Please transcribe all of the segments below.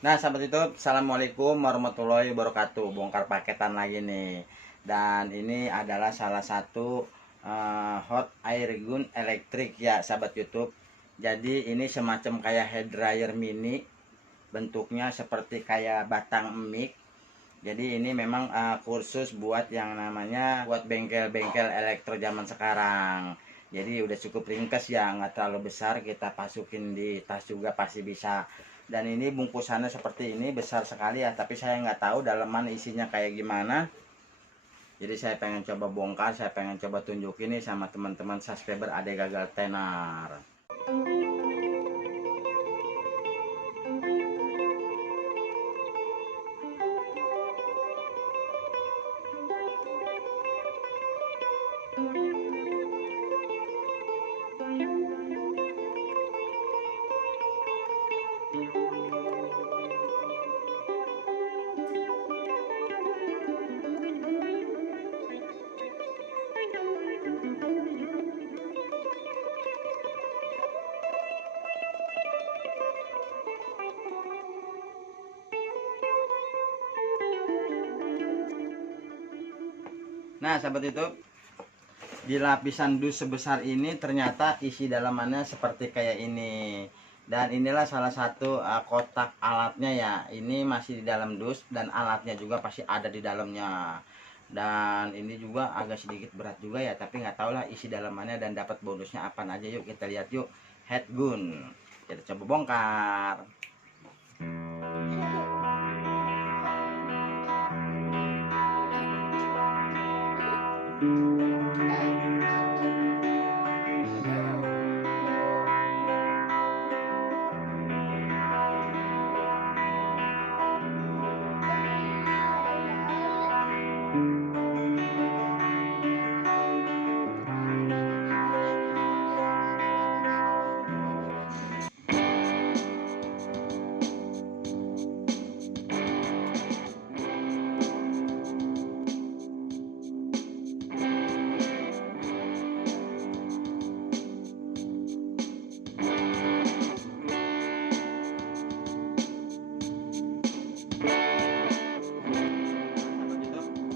Nah, sahabat YouTube, Assalamualaikum warahmatullahi wabarakatuh. Bongkar paketan lagi nih. Dan ini adalah salah satu hot air gun elektrik ya, sahabat YouTube. Jadi ini semacam kayak hair dryer mini. Bentuknya seperti kayak batang mic. Jadi ini memang kursus buat yang namanya buat bengkel-bengkel elektro zaman sekarang. Jadi udah cukup ringkas ya, nggak terlalu besar, kita masukin di tas juga pasti bisa. Dan ini bungkusannya seperti ini, besar sekali ya, tapi saya nggak tahu dalaman isinya kayak gimana. Jadi saya pengen coba bongkar, saya pengen coba tunjukin nih sama teman-teman subscriber Ade Gagal Tenar. Nah, sahabat YouTube, di lapisan dus sebesar ini ternyata isi dalamannya seperti kayak ini. Dan inilah salah satu kotak alatnya ya. Ini masih di dalam dus dan alatnya juga pasti ada di dalamnya. Dan ini juga agak sedikit berat juga ya, tapi nggak tahu lah isi dalamannya dan dapat bonusnya apa aja. Yuk kita lihat yuk. Head gun. Kita coba bongkar.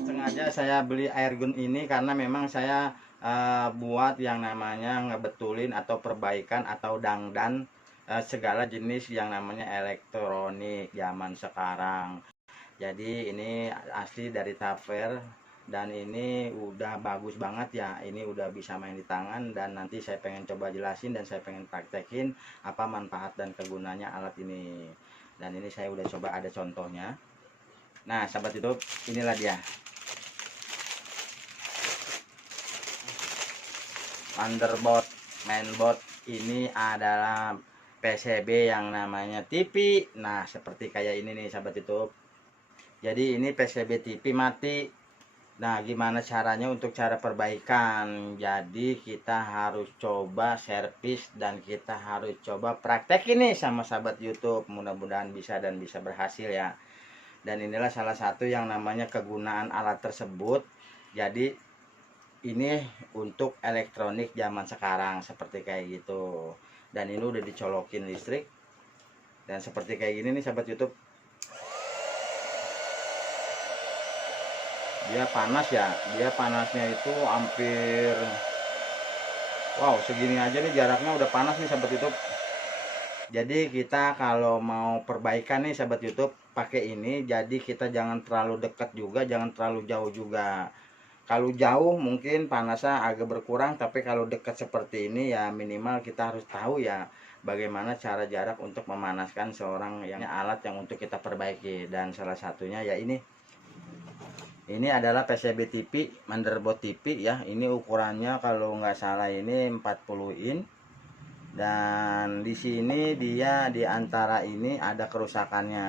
Sengaja saya beli airgun ini karena memang saya buat yang namanya ngebetulin atau perbaikan atau dangdan segala jenis yang namanya elektronik zaman sekarang. Jadi ini asli dari Taver dan ini udah bagus banget ya. Ini udah bisa main di tangan dan nanti saya pengen coba jelasin dan saya pengen praktekin apa manfaat dan kegunaannya alat ini. Dan ini saya udah coba ada contohnya. Nah, sahabat YouTube, inilah dia. Motherboard mainboard ini adalah PCB yang namanya TV. Nah, seperti kayak ini nih sahabat YouTube. Jadi ini PCB TV mati. Nah, gimana caranya untuk cara perbaikan? Jadi kita harus coba servis dan kita harus coba praktek ini sama sahabat YouTube. Mudah-mudahan bisa dan bisa berhasil ya. Dan inilah salah satu yang namanya kegunaan alat tersebut. Jadi ini untuk elektronik zaman sekarang seperti kayak gitu. Dan ini udah dicolokin listrik dan seperti kayak gini nih sahabat YouTube. Dia panas ya, dia panasnya itu hampir wow, segini aja nih jaraknya udah panas nih sahabat YouTube. Jadi kita kalau mau perbaikan nih sahabat YouTube pakai ini, jadi kita jangan terlalu dekat juga, jangan terlalu jauh juga. Kalau jauh mungkin panasnya agak berkurang, tapi kalau dekat seperti ini ya minimal kita harus tahu ya bagaimana cara jarak untuk memanaskan seorang yang alat yang untuk kita perbaiki. Dan salah satunya ya ini adalah PCB TV, motherboard TV ya. Ini ukurannya kalau nggak salah ini 40 in. Dan di sini dia di antara ini ada kerusakannya.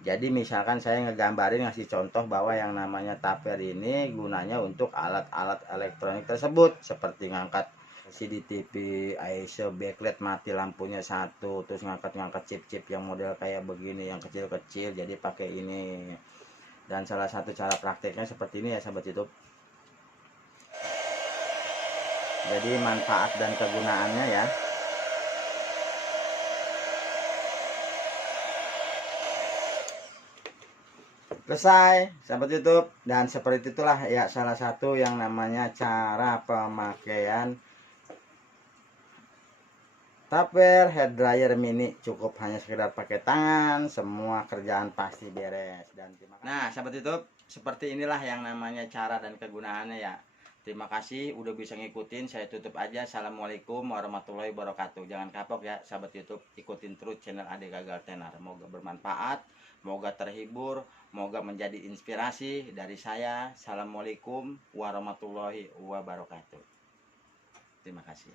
Jadi misalkan saya ngegambarin ngasih contoh bahwa yang namanya taper ini gunanya untuk alat-alat elektronik tersebut seperti ngangkat CD TV, ISO, backlight mati lampunya satu, terus ngangkat-ngangkat chip-chip yang model kayak begini yang kecil-kecil, jadi pakai ini. Dan salah satu cara prakteknya seperti ini ya sahabat YouTube. Jadi manfaat dan kegunaannya ya. Selesai sahabat YouTube. Dan seperti itulah ya salah satu yang namanya cara pemakaian Tupperware hair dryer mini. Cukup hanya sekedar pakai tangan, semua kerjaan pasti beres. Dan nah sahabat YouTube, seperti inilah yang namanya cara dan kegunaannya ya. Terima kasih udah bisa ngikutin. Saya tutup aja. Assalamualaikum warahmatullahi wabarakatuh. Jangan kapok ya sahabat YouTube, ikutin terus channel Ade Gagal Tenar. Moga bermanfaat, moga terhibur, moga menjadi inspirasi dari saya. Assalamualaikum warahmatullahi wabarakatuh. Terima kasih.